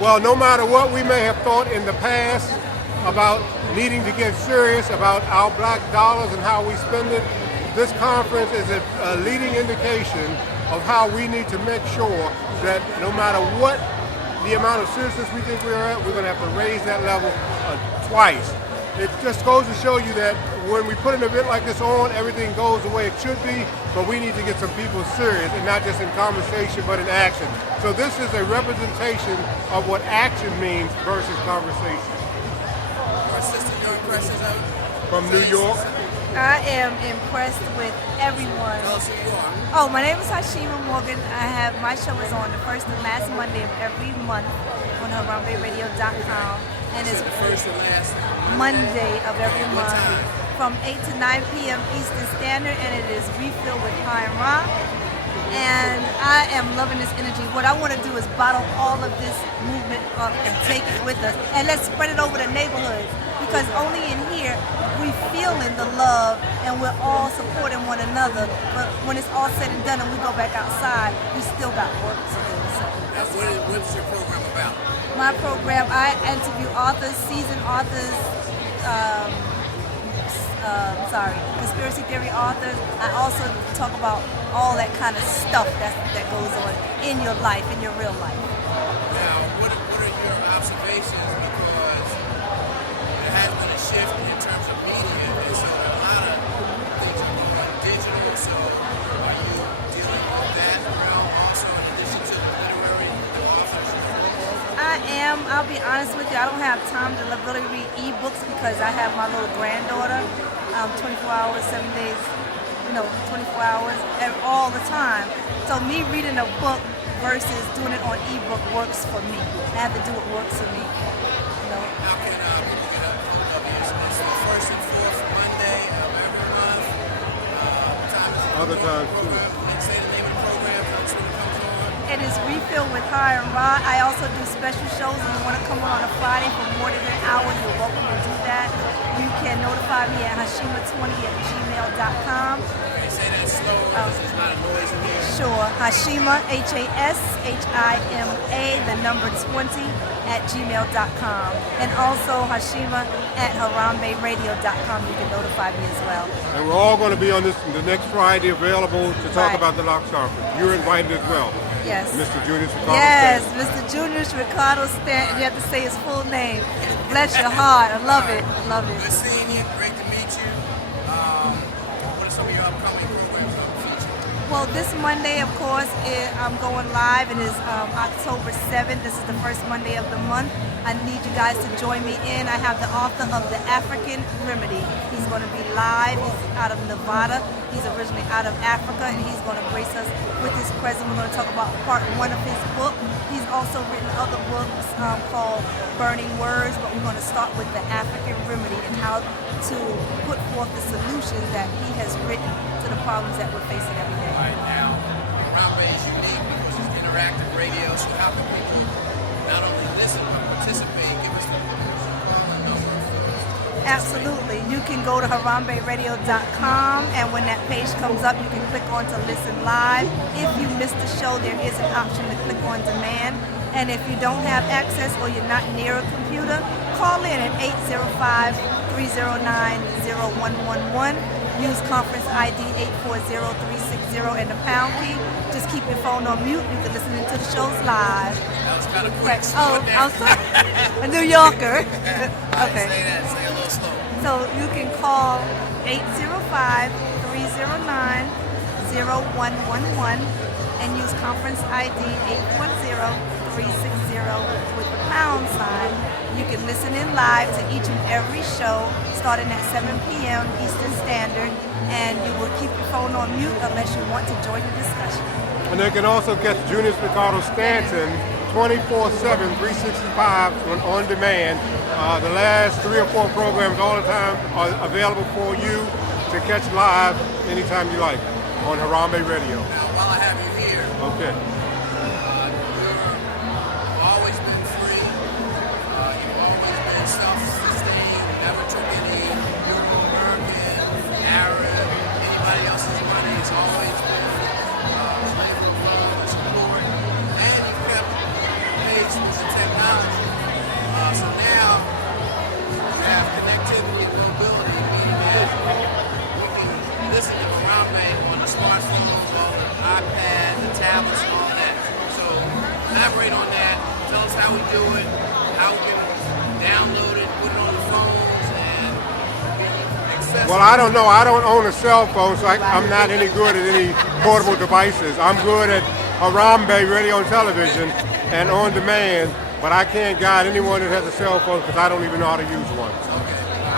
Well, no matter what we may have thought in the past about needing to get serious about our black dollars and how we spend it, this conference is a leading indication of how we need to make sure that no matter what the amount of seriousness we think we're at, we're going to have to raise that level twice. It just goes to show you that when we put an event like this on, everything goes the way it should be, but we need to get some people serious, and not just in conversation, but in action. So this is a representation of what action means versus conversation. Your sister, your impressions of it? From New York. I am impressed with everyone. Tell us who you are. Oh, my name is Hashima Morgan. My show is on the first and last Monday of every month on HarambeeRadio.com. And it's the first and last Monday of every what month time? from 8 to 9 p.m. Eastern Standard, and it is refilled with high and raw. And I am loving this energy. What I want to do is bottle all of this movement up and take it with us, and let's spread it over the neighborhoods, because only in here we feeling the love and we're all supporting one another. But when it's all said and done and we go back outside, we still got work to do. So what's your program about? My program, I interview authors, seasoned authors, conspiracy theory authors. I also talk about all that kind of stuff that goes on in your life, in your real life. Now, what are your observations? Because there has been a shift in terms of media, and so a lot of things are going digital. So are you dealing with that realm also in addition to the literary authors? I am. I'll be honest with you. I don't have time to really read ebooks because I have my little granddaughter 24 hours, 7 days, 24 hours, all the time. So me reading a book versus doing it on ebook works for me. I have to do what works for me. How can people get up? It's the first and fourth Monday of every month. Other times too. Say the name of the program. Tell us when it comes on. It is refilled with high and raw. I also do special shows. If you want to come on a Friday for more than an hour, you're welcome to do that. You can notify me at hashima20@gmail.com. Can you say that slow? There's not a noise in here. Sure. Hashima, HASHIMA, the number 20@gmail.com. And also Hashima@HarambeeRadio.com. You can notify me as well. And we're all going to be on the next Friday available to talk Right. about the Locks Conference. You're invited as well. Yes. Mr. Junius Ricardo Yes, Stanton. Mr. Junius Ricardo Stanton. You have to say his full name. Bless your heart. I love it. I love it. Good seeing you. Great to meet you. What are some of your upcoming programs in the future? Well, this Monday, of course, I'm going live. It is October 7th. This is the first Monday of the month. I need you guys to join me in. I have the author of The African Remedy. He's going to be live. He's out of Nevada. He's originally out of Africa, and he's going to grace us with his presence. We're going to talk about part 1 of his book. He's also written other books called Burning Words, but we're going to start with The African Remedy and how to put forth the solutions that he has written to the problems that we're facing every day. Right now, Harambee is unique because it's interactive radio, so how can people not only listen but participate? Give us a number of things. Absolutely. You can go to HarambeeRadio.com, and when that page comes up, you can click on to listen live. If you missed the show, there is an option to click on demand. And if you don't have access or you're not near a computer, call in at 805-309-0111. Use conference ID 840360 and the pound key. Just keep your phone on mute. You can listen to the shows live. That was kind of quick. Oh, I'm sorry. A New Yorker. Okay. Say that. Say a little slow. So you can call 805-309-0111 and use conference ID 840360 with the pound sign. You can listen in live to each and every show starting at 7 p.m. Eastern Standard, and you will keep your phone on mute unless you want to join the discussion. And they can also get Junius Ricardo Stanton 24/7, 365 on demand. The last 3 or 4 programs all the time are available for you to catch live anytime you like on Harambee Radio. Now, while I have you here, Okay. you've always been free. You've always been self-sustained. Never took any European, Arab, anybody else's money. It's always been labor of love and support. And you've kept pace with the technology. So now you have connectivity and mobility, meaning that we can listen to Harambee on the smartphone, on the iPad, the tablets, and all that. So elaborate on that. Tell us how we do it, how we can download it, put it on the phones, and get it accessible. Well, I don't know. I don't own a cell phone, so I'm not any good at any portable devices. I'm good at Harambee Radio and television and on demand, but I can't guide anyone that has a cell phone because I don't even know how to use one.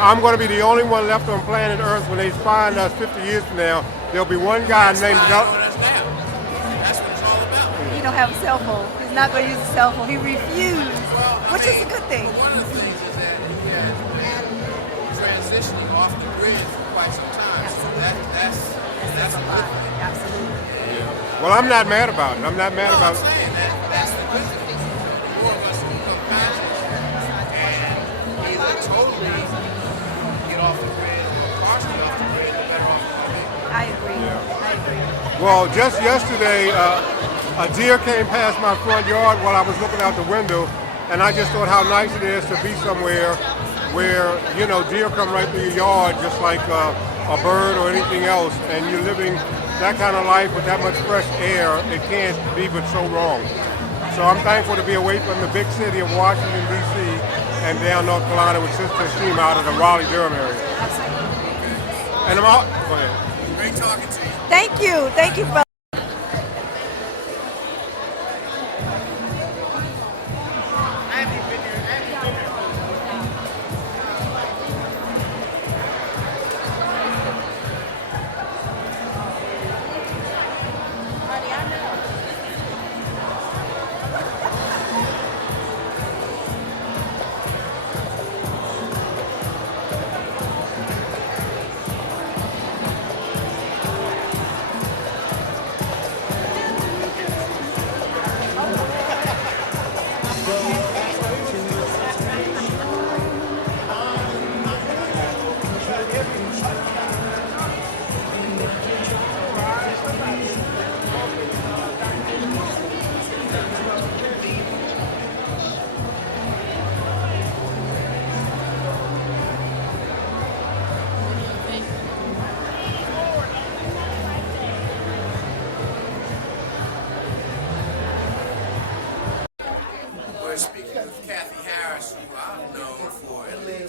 I'm going to be the only one left on planet Earth when they find us 50 years from now. There'll be one guy named That's now. That's what it's all about. He don't have a cell phone. He's not going to use a cell phone. He refused, Well, which is a good thing. One of the things is that he has been transitioning off the grid for quite some time. So that's a good thing. Absolutely. Well, I'm not mad about it. I'm not mad No, about I'm it. saying that's the good thing. More of us who become conscious and either totally get off the grid or partially off the grid, the better off we'll be. I agree. I agree. Well, just yesterday, a deer came past my front yard while I was looking out the window, and I just thought how nice it is to be somewhere where, you know, deer come right through your yard just like a bird or anything else, and you're living that kind of life with that much fresh air. It can't be but so wrong. So I'm thankful to be away from the big city of Washington, D.C. and down North Carolina with Sister Steam out of the Raleigh-Durham area. Absolutely. And I'm out. Go ahead. Great talking to you. Thank you. Thank you, brother.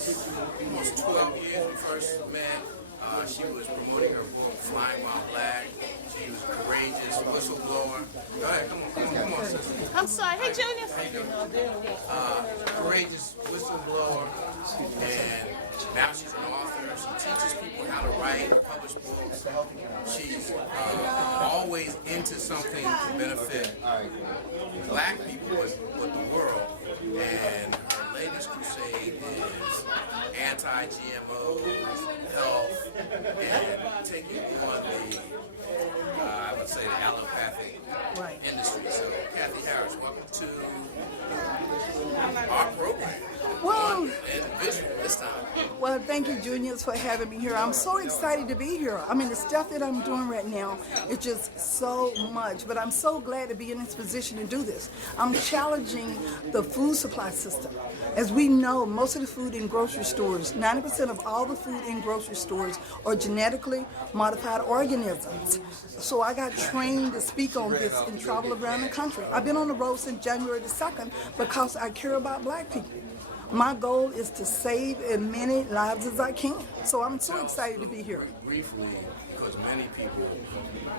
almost 12 years we first met. She was promoting her book, Flying While Black. She was a courageous whistleblower. Go ahead, come on, sister. I'm sorry. Hey, Junior. How you doing? Courageous whistleblower, and now she's an author. She teaches people how to write, publish books. She's always into something to benefit black people with the world. And her latest crusade is anti-GMO, health, and taking on the, I would say, the allopathic industry. So, Kathy Harris, welcome to our program. Well, And visual this time. well, thank you, Juniors, for having me here. I'm so excited to be here. I mean, the stuff that I'm doing right now is just so much, but I'm so glad to be in this position to do this. I'm challenging the food supply system. As we know, most of the food in grocery stores, 90% of all the food in grocery stores are genetically modified organisms. So I got trained to speak on this and travel around the country. I've been on the road since January the 2nd because I care about black people. My goal is to save as many lives as I can. So I'm so excited to be here. Briefly, because many people,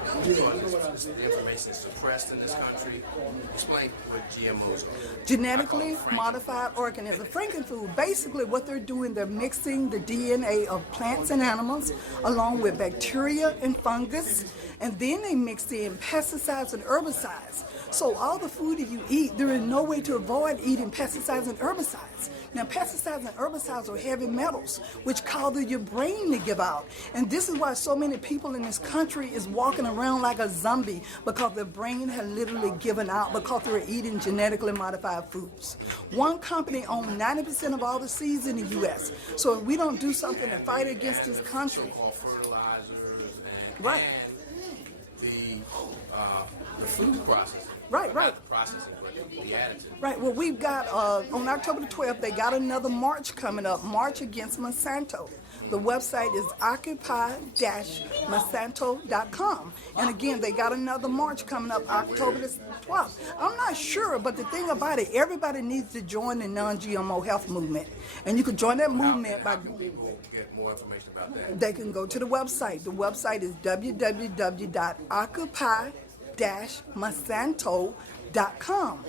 because the information is suppressed in this country, explain what GMOs are. Genetically modified organisms. Frankenfood, basically what they're doing, they're mixing the DNA of plants and animals along with bacteria and fungus, and then they mix in pesticides and herbicides. So all the food that you eat, there is no way to avoid eating pesticides and herbicides. Now, pesticides and herbicides are heavy metals, which cause your brain to give out. And this is why so many people in this country is walking around like a zombie, because their brain has literally given out because they're eating genetically modified foods. One company owns 90% of all the seeds in the U.S. So if we don't do something to fight against this country, So-called fertilizers and, Right. and the food processing. Right. Not the processing, but the additive. Right, well, we've got, on October the 12th, they got another march coming up, March Against Monsanto. The website is occupy-monsanto.com. And again, they got another march coming up October the 12th. I'm not sure, but the thing about it, everybody needs to join the non-GMO health movement. And you can join that movement by... How can people get more information about that? They can go to the website. The website is www.occupy-monsanto.com.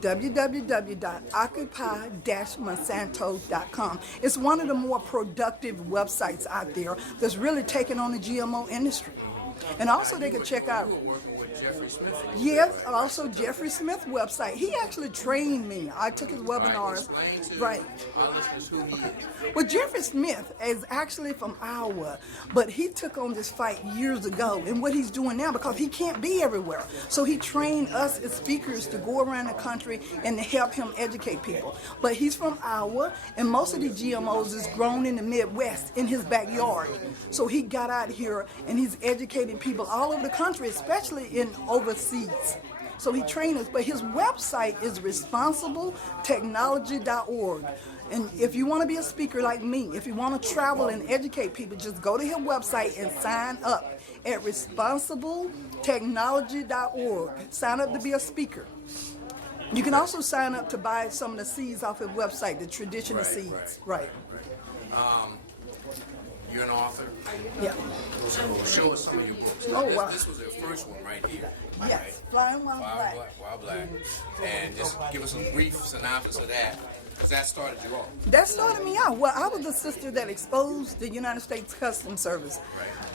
www.occupy-monsanto.com. It's one of the more productive websites out there that's really taking on the GMO industry. And also they can check out... You were working with Jeffrey Smith. Yes, also Jeffrey Smith's website. He actually trained me. I took his webinars. Explain to our listeners who he is. Well, Jeffrey Smith is actually from Iowa, but he took on this fight years ago, and what he's doing now, because he can't be everywhere. So he trained us as speakers to go around the country and to help him educate people. But he's from Iowa, and most of the GMOs is grown in the Midwest in his backyard. So he got out here and he's educating people all over the country, especially in overseas. So he trained us, but his website is responsibletechnology.org. And if you want to be a speaker like me, if you want to travel and educate people, just go to his website and sign up at responsibletechnology.org. Sign up to be a speaker. You can also sign up to buy some of the seeds off his website, the traditional seeds. Right. You're an author. Yeah. So show us some of your books. Oh, wow. This was the first one right here. Yes. Right? Flying While Wild Black. Black. Wild Black. And just give us a brief synopsis of that, because that started you off. That started me out. Well, I was the sister that exposed the United States Customs Service.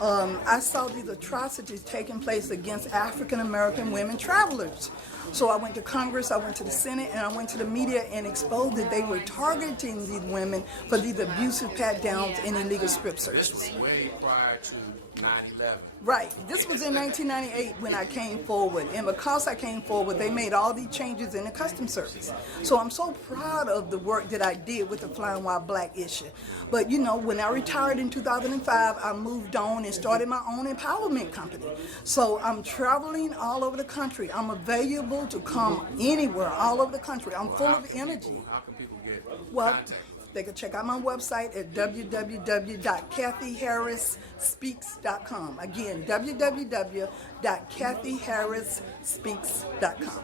I saw these atrocities taking place against African American women travelers. So I went to Congress, I went to the Senate, and I went to the media and exposed that they were targeting these women for these abusive pat-downs and illegal strip searches. This was way prior to 9/11. Right. This was in 1998 when I came forward. And because I came forward, they made all these changes in the Customs Service. So I'm so proud of the work that I did with the Flying While Black issue. But, you know, when I retired in 2005, I moved on and started my own empowerment company. So I'm traveling all over the country. I'm available to come anywhere, all over the country. I'm full of energy. How can people get Well, contact? they can check out my website at www.kathyharrisspeaks.com. Again, www.kathyharrisspeaks.com.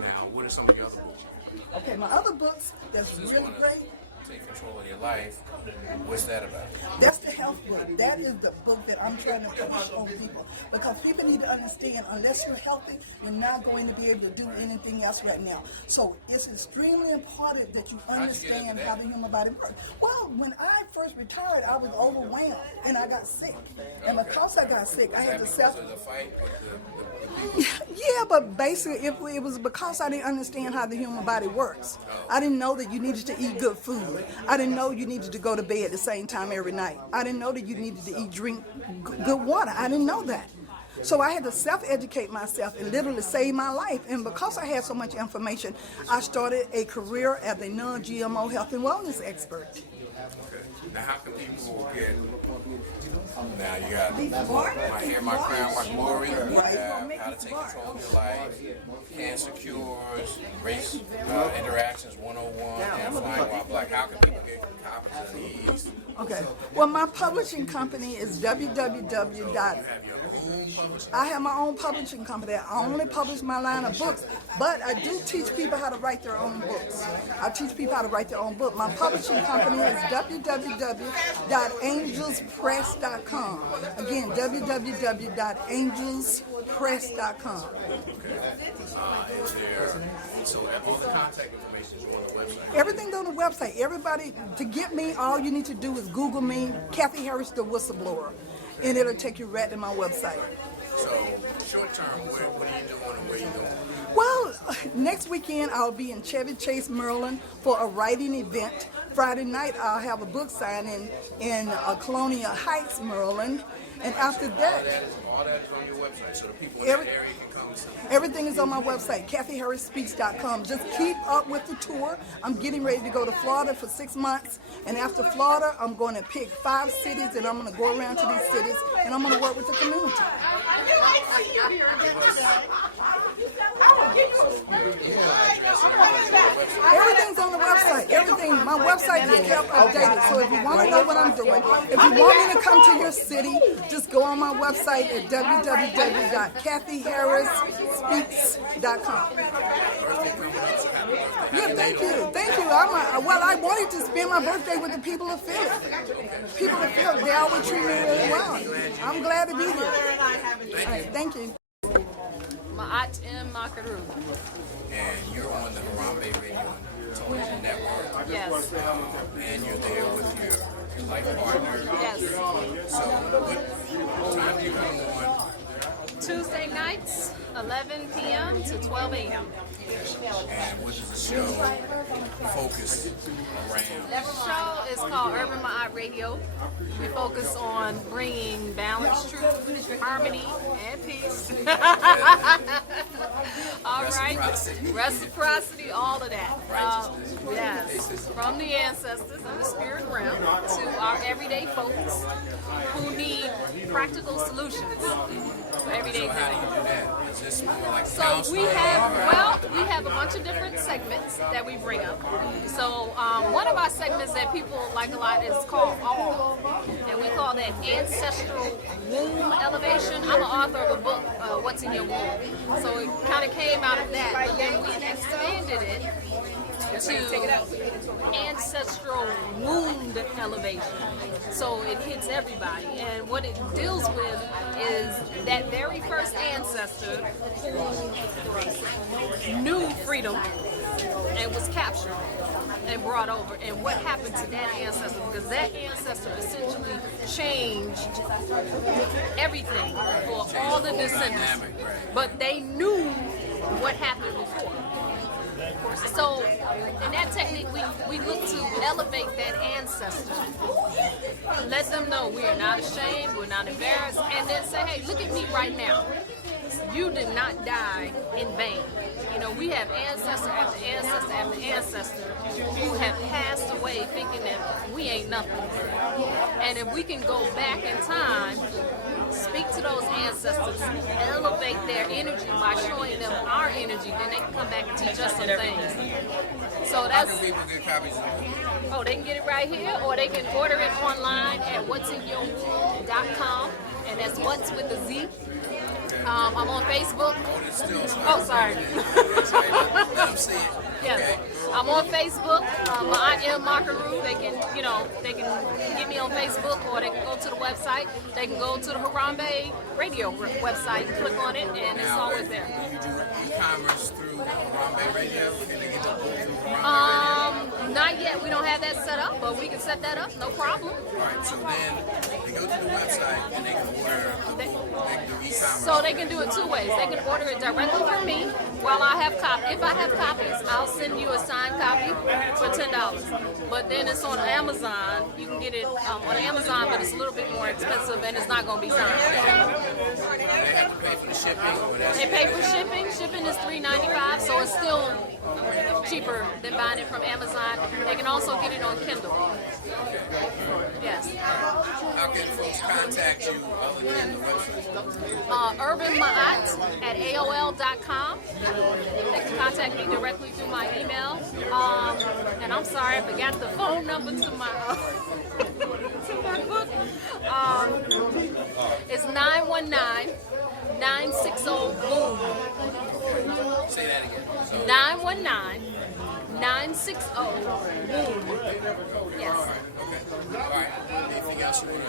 Now, what are some of your other books? Okay, my other books that's really great. Take Control of Your Life. What's that about? That's the health book. That is the book that I'm trying to push on people. Because people need to understand, unless you're healthy, you're not going to be able to do anything else right now. So it's extremely important that you understand how the human body works. Well, when I first retired, I was overwhelmed and I got sick. And because I got sick, I had to self... Was it a fight with Yeah, but basically it was because I didn't understand how the human body works. I didn't know that you needed to eat good food. I didn't know you needed to go to bed at the same time every night. I didn't know that you needed to drink good water. I didn't know that. So I had to self-educate myself and literally save my life. And because I had so much information, I started a career as a non-GMO health and wellness expert. Okay. Now, how can people get... Now you got My Hair, My Crown, My Glory. You have How to Take Control of Your Life, Cancer Cures, Race Interactions 101, and Flying While Black. How can people get copies of these? Okay. Well, my publishing company is www. I have my own publishing company. I only publish my line of books, but I do teach people how to write their own books. I teach people how to write their own book. My publishing company is www.angelspress.com. Again, www.angelspress.com. So all the contact information is on the website. Everything's on the website. Everybody, to get me, all you need to do is Google me, Kathy Harris, the whistleblower, and it'll take you right to my website. So, short term, what are you doing and where are you going? Well, next weekend I'll be in Chevy Chase, Maryland for a writing event. Friday night I'll have a book signing in Colonial Heights, Maryland. And after that, All that is on your website, so the people in that area can come and see. everything is on my website, KathyHarrisSpeaks.com. Just keep up with the tour. I'm getting ready to go to Florida for 6 months. And after Florida, I'm going to pick 5 cities, and I'm going to go around to these cities, and I'm going to work with the community. Everything's on the website. Everything. My website is kept updated. So if you want to know what I'm doing, if you want me to come to your city, just go on my website at www.KathyHarrisSpeaks.com. Yeah, thank you. Thank you. I wanted to spend my birthday with the people of Philly. People of Philly, they always treat me really well. I'm glad to be here. All right, thank you. Ma'at M. Makaru. And you're on the Harambee Radio and Television Network. Yes. And you're there with your life partner. Yes. So, what time do you come on? Tuesday nights, 11 p.m. to 12 a.m. And what does the show focus around? The show is called Urban Myriad Radio. We focus on bringing balance, truth, harmony, and peace. All right. Reciprocity, all of that. Yes. From the ancestors in the spirit realm to our everyday folks who need practical solutions for everyday So how do living. you do that? Is this more like So counseling? we have a bunch of different segments that we bring up. So one of our segments that people like a lot is called Awe, and we call that Ancestral Womb Elevation. I'm an author of a book, What's in Your Womb. So it kind of came out of that, but then we expanded it to Ancestral Wound Elevation. So it hits everybody, and what it deals with is that very first ancestor who knew freedom and was captured and brought over, and what happened to that ancestor, because that ancestor essentially changed everything for all the descendants, but they knew what happened before. So in that technique, we look to elevate that ancestor, let them know we are not ashamed, we're not embarrassed, and then say, hey, look at me right now. You did not die in vain. You know, we have ancestor after ancestor after ancestor who have passed away thinking that we ain't nothing. And if we can go back in time, speak to those ancestors, elevate their energy by showing them our energy, then they can come back and teach us some things. So How that's, can people get copies of it? oh, they can get it right here, or they can order it online at what'sinyourwomb.com, and that's what's with the Z. I'm on Facebook. Oh, it's still Oh, sorry. Let them see it. Yes, I'm on Facebook. I am Makaru. They can, they can get me on Facebook, or they can go to the website. They can go to the Harambee Radio website, click on it, and it's always there. Do you do e-commerce through Harambee Radio? Can they get the book through Harambee Radio? Not yet. We don't have that set up, but we can set that up. No problem. All right, so then they go to the website and they can order the book. They can do e-commerce. So they can do it two ways. They can order it directly from me while I have copies. If I have copies, I'll send you a signed copy for $10. But then it's on Amazon. You can get it on Amazon, but it's a little bit more expensive and it's not going to be signed. They have to pay for the shipping. They pay for shipping. Shipping is $3.95, so it's still cheaper than buying it from Amazon. They can also get it on Kindle. Yes. How can folks contact you other than the website? urbanmaat@aol.com. They can contact me directly through my email. And I'm sorry, I forgot the phone number to my book. It's 919-960-BOOM. Say that again. 919-960-BOOM. Yes. Okay. All right. Anything else you want to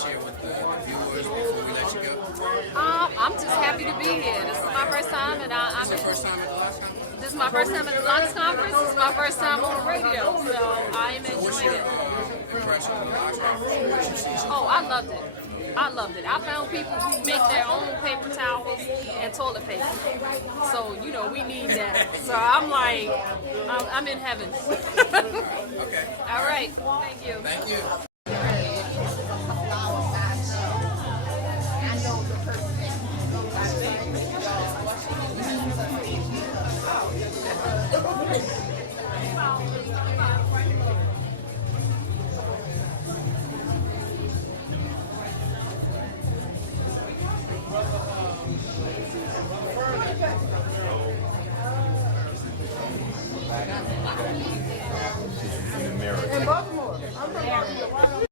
share with the viewers before we let you go? I'm just happy to be here. This is my first time, and I'm This is the first time at the last conference? This is my first time at the Locks Conference. This is my first time on the radio, so I am What's enjoying your it. impression of the Locks conference? What you see? Oh, I loved it. I loved it. I found people who make their own paper towels and toilet paper. So, we need that. So I'm like, I'm in heaven. Okay. All right. Thank you. Thank you. In Baltimore. I'm from Baltimore.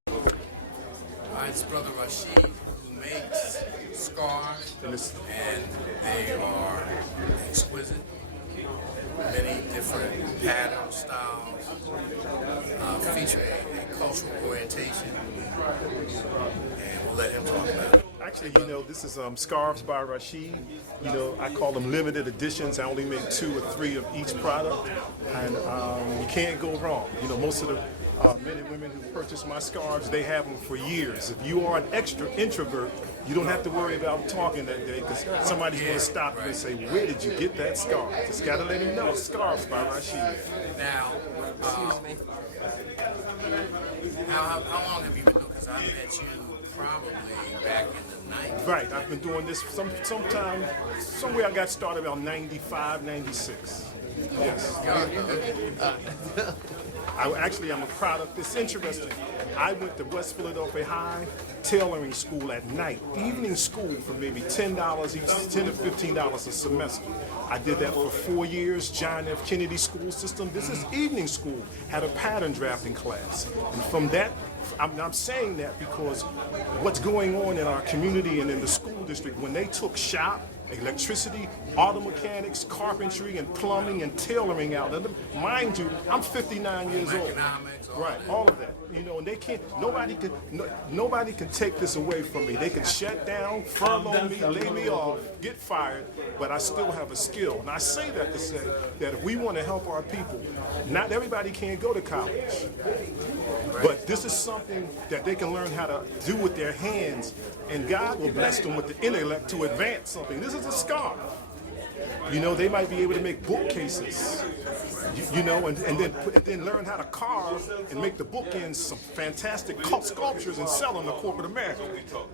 It's Brother Rashid who makes scarves, and they are exquisite. Many different patterns, styles, feature a cultural orientation, and we'll let him talk about it. Actually, this is scarves by Rashid. I call them limited editions. I only make 2 or 3 of each product, and you can't go wrong. Most of the men and women who purchase my scarves, they have them for years. If you are an extra introvert, you don't have to worry about talking that day because somebody's going to stop you and say, "Where did you get that scarf?" Just got to let him know. Scarves by Rashid. Now, how long have you been doing? Because I met you probably back in the 90s. Right. I've been doing this sometime, somewhere I got started about 95, 96. Yes. I'm a product. It's interesting. I went to West Philadelphia High tailoring school at night, evening school for maybe $10 each, $10 to $15 a semester. I did that for 4 years. John F. Kennedy school system. This is evening school. Had a pattern drafting class, and from that. I'm saying that because what's going on in our community and in the school district, when they took shop, electricity, auto mechanics, carpentry, and plumbing and tailoring out. And mind you, I'm 59 years old. Right, all of that. And they can't. Nobody can take this away from me. They can shut down, furlough me, lay me off, get fired, but I still have a skill. And I say that to say that if we want to help our people, not everybody can go to college, but this is something that they can learn how to do with their hands, and God will bless them with the intellect to advance something. This is a scarf. They might be able to make bookcases, and then learn how to carve and make the bookends some fantastic sculptures and sell them to corporate America.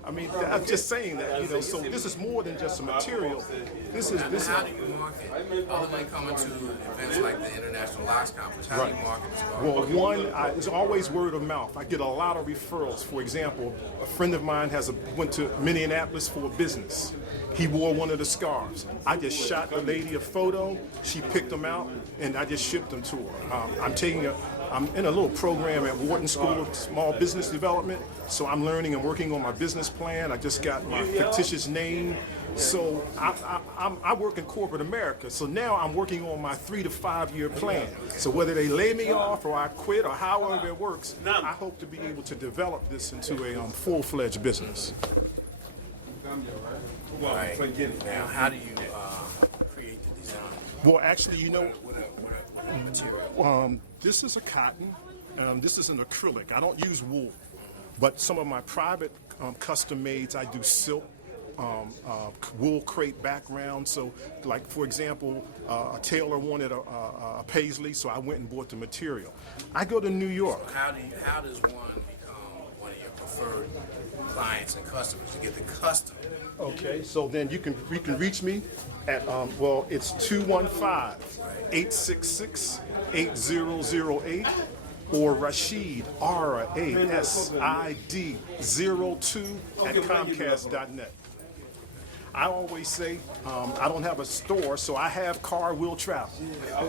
I mean, I'm just saying that, so this is more than just a material. This is. How do you market, other than coming to events like the International Locks Conference, how do you market the scarf? Well, it's always word of mouth. I get a lot of referrals. For example, a friend of mine went to Minneapolis for a business. He wore one of the scarves. I just shot the lady a photo. She picked them out, and I just shipped them to her. I'm taking I'm in a little program at Wharton School of Small Business Development, so I'm learning and working on my business plan. I just got my fictitious name. So I work in corporate America, so now I'm working on my 3 to 5 year plan. So whether they lay me off or I quit or however it works, I hope to be able to develop this into a full-fledged business. Right. Now, how do you create the design? Well, actually, you know, What material? this is a cotton. This is an acrylic. I don't use wool, but some of my private custom mades, I do silk. Wool crepe background. So, like for example, a tailor wanted a paisley, so I went and bought the material. I go to New York. How does one become one of your preferred clients and customers to get the custom? Okay, so then you can reach me at it's 215-866-8008 or Rashid RASID 02 at Comcast.net. I always say I don't have a store, so I have car will travel. Now,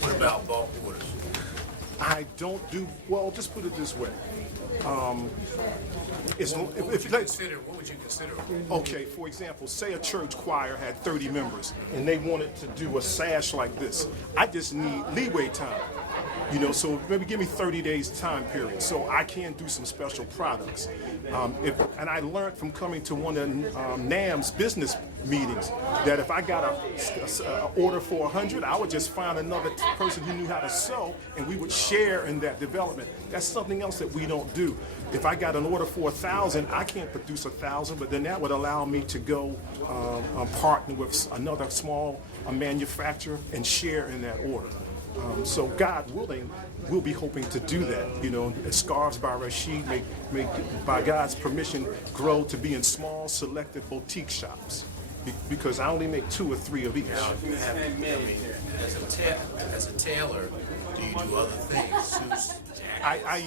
what about bulk orders? I don't do well. Just put it this way. What would you consider? Okay, for example, say a church choir had 30 members and they wanted to do a sash like this. I just need leeway time. You know, so maybe give me 30 days time period so I can do some special products. And I learned from coming to one of NAM's business meetings that if I got a order for 100, I would just find another person who knew how to sew and we would share in that development. That's something else that we don't do. If I got an order for 1,000, I can't produce 1,000, but then that would allow me to go partner with another small manufacturer and share in that order. So God willing, we'll be hoping to do that. You know, Scarves by Rashid may, by God's permission, grow to be in small, selected boutique shops. Because I only make 2 or 3 of each. Now, as a tailor, do you do other things? Suits, I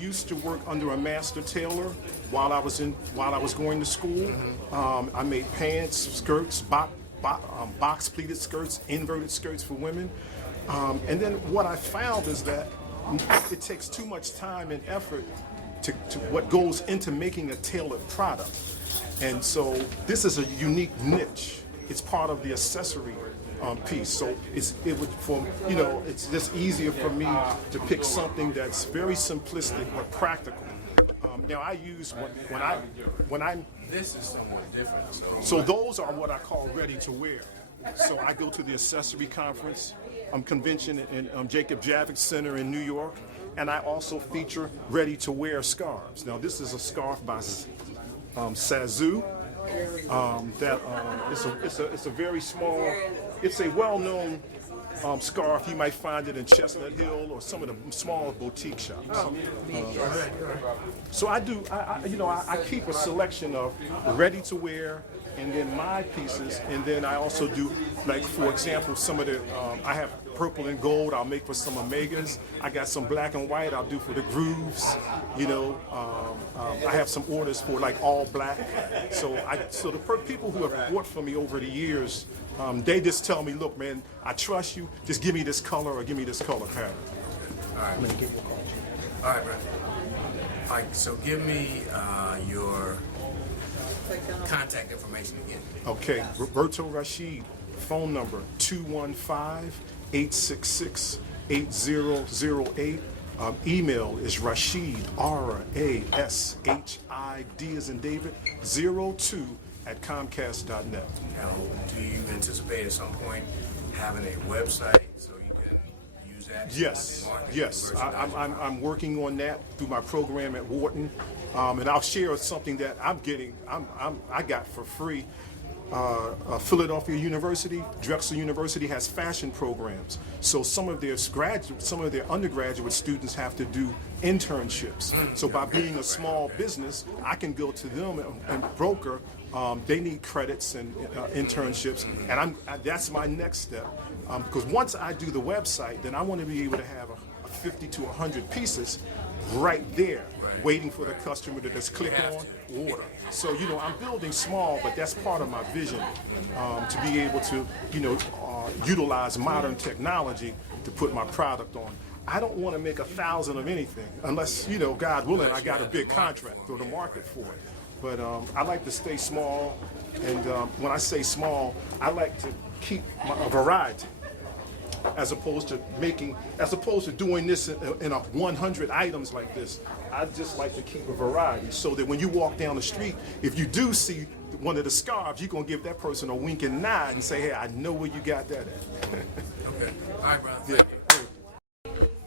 used to work under a master tailor while I was going to school. I made pants, skirts, box pleated skirts, inverted skirts for women. And then what I found is that it takes too much time and effort to what goes into making a tailored product. And so this is a unique niche. It's part of the accessory piece. So it's just easier for me to pick something that's very simplistic but practical. Now I use when I'm this is somewhat different. so those are what I call ready to wear. So I go to the accessory conference, convention in Jacob Javits Center in New York, and I also feature ready to wear scarves. Now this is a scarf by Sazu. It's a very small. It's a well-known scarf. You might find it in Chestnut Hill or some of the small boutique shops. So I keep a selection of ready to wear and then my pieces, and then I also do, like for example, some of the I have purple and gold I'll make for some Omegas. I got some black and white I'll do for the Grooves. I have some orders for like all black. So the people who have bought from me over the years, they just tell me, look, man, I trust you. Just give me this color or give me this color pattern. All right. All right, Brent. All right, so give me your contact information again. Okay, Roberto Rashid, phone number 215-866-8008. Email is Rashid, RASHID as in David, 02 at Comcast.net. Now, do you anticipate at some point having a website so you can use that? Yes. I'm working on that through my program at Wharton, and I'll share something that I got for free. Philadelphia University, Drexel University has fashion programs. So some of their undergraduate students have to do internships. So by being a small business, I can go to them and broker. They need credits and internships, and that's my next step. Because once I do the website, then I want to be able to have 50 to 100 pieces right there, waiting for the customer to just click on order. So, I'm building small, but that's part of my vision, to be able to, utilize modern technology to put my product on. I don't want to make 1,000 of anything unless, God willing, I got a big contract or the market for it. But I like to stay small, and when I say small, I like to keep a variety, as opposed to doing this in 100 items like this. I just like to keep a variety, so that when you walk down the street, if you do see one of the scarves, you're gonna give that person a winking nod and say, "Hey, I know where you got that at." Okay. All right, brother. Thank you.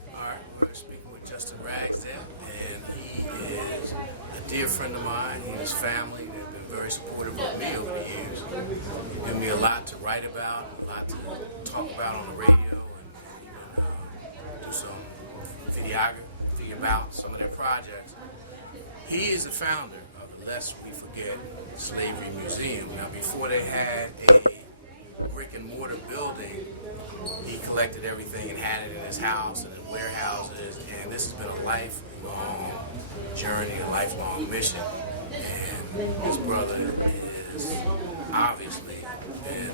All right, we're speaking with Justin Ragsdale, and he is a dear friend of mine. He and his family, they've been very supportive of me over the years. They've given me a lot to write about, a lot to talk about on the radio, and do some videography about some of their projects. He is the founder of Lest We Forget Slavery Museum. Now, before they had a brick and mortar building, he collected everything and had it in his house and in warehouses, and this has been a lifelong journey, a lifelong mission. And his brother is obviously been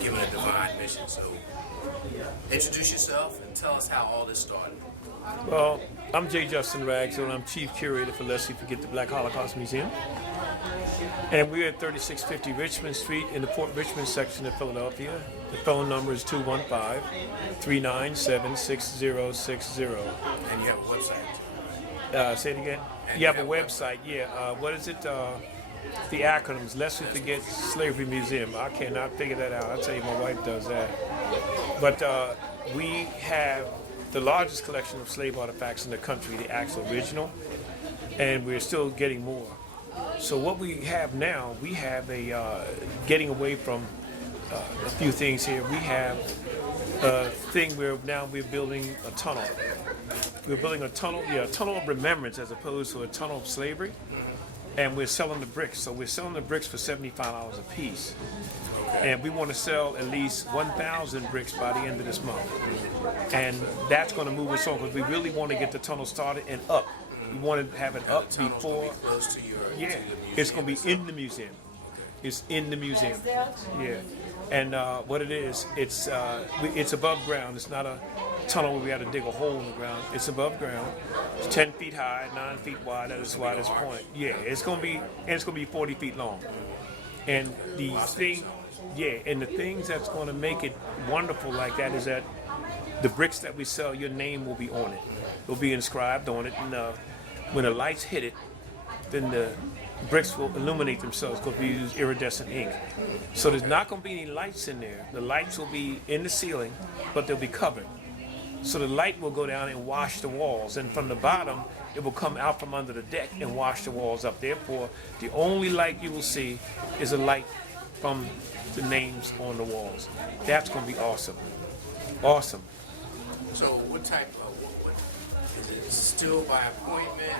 given a divine mission. So introduce yourself and tell us how all this started. Well, I'm J. Justin Ragsdale, and I'm Chief Curator for Lest We Forget the Black Holocaust Museum. And we're at 3650 Richmond Street in the Port Richmond section of Philadelphia. The phone number is 215-397-6060. And you have a website. Say it again? You have a website, yeah. What is it? The acronyms, Lest We Forget Slavery Museum. I cannot figure that out. I'll tell you, my wife does that. But we have the largest collection of slave artifacts in the country, the actual original, and we're still getting more. So what we have now, we have a, getting away from a few things here, we have a thing where now we're building a tunnel. We're building a tunnel of remembrance as opposed to a tunnel of slavery. And we're selling the bricks. So we're selling the bricks for $75 a piece. And we want to sell at least 1,000 bricks by the end of this month. And that's going to move us on because we really want to get the tunnel started and up. We want to have it up before. It's going to be in the museum. It's in the museum. Yeah. And what it is, it's above ground. It's not a tunnel where we have to dig a hole in the ground. It's above ground. It's 10 feet high, 9 feet wide at its widest point. Yeah, it's going to be 40 feet long. And the thing, and the things that's going to make it wonderful like that is that the bricks that we sell, your name will be on it. It'll be inscribed on it, and when the lights hit it, then the bricks will illuminate themselves because we use iridescent ink. So there's not going to be any lights in there. The lights will be in the ceiling, but they'll be covered. So the light will go down and wash the walls, and from the bottom, it will come out from under the deck and wash the walls up. Therefore, the only light you will see is a light from the names on the walls. That's going to be awesome. Awesome. So what type of, what is it still by appointment?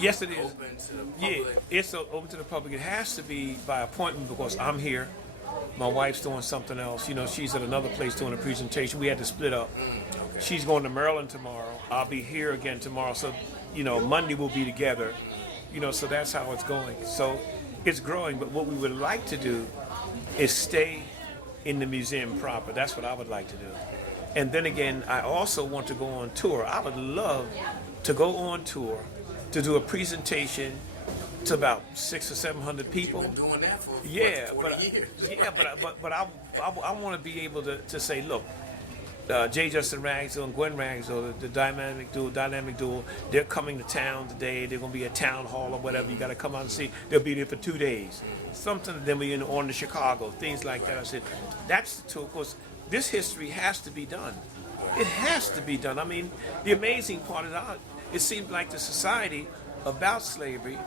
Yes, it is. Open to the public? It's open to the public. It has to be by appointment because I'm here. My wife's doing something else. She's at another place doing a presentation. We had to split up. Okay. She's going to Maryland tomorrow. I'll be here again tomorrow. So, Monday we'll be together. So that's how it's going. So it's growing. But what we would like to do is stay in the museum proper. That's what I would like to do. And then again, I also want to go on tour. I would love to go on tour to do a presentation to about 600 or 700 people. You've been doing that for 40 years. But I want to be able to say, look, J. Justin Ragsdale and Gwen Ragsdale, the dynamic duo, they're coming to town today. They're going to be at town hall or whatever. You got to come out and see. They'll be there for 2 days. Something. Then we're on to Chicago, things like that. I said, that's the tour. Of course, this history has to be done. It has to be done. I mean, the amazing part is it seems like the society about slavery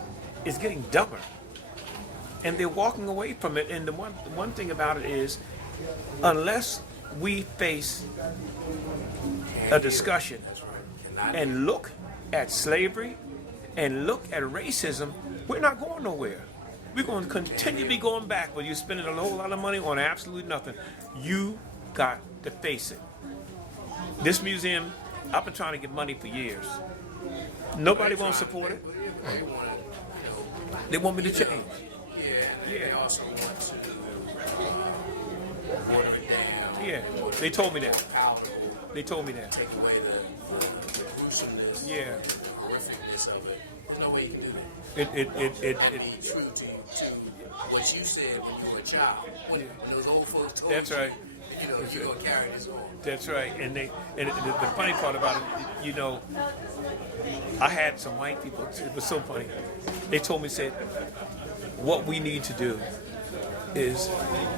is getting dumber, and they're walking away from it. And the one thing about it is, unless we face a discussion and look at slavery and look at racism, we're not going nowhere. We're going to continue to be going back, but you're spending a whole lot of money on absolutely nothing. You got to face it. This museum I've been trying to get money for years. Nobody won't support it. They want to, They want me to change. They also want to water it down. Yeah, they told me that. Palatable, They told me that. take away the gruesomeness, Yeah. the horrificness of it. There's no way you can do that. It And be true to what you said when you were a child. When those old folks told That's you, right. You're going to carry this on. That's right. And the funny part about it, I had some white people. It was so funny. They told me, said, what we need to do is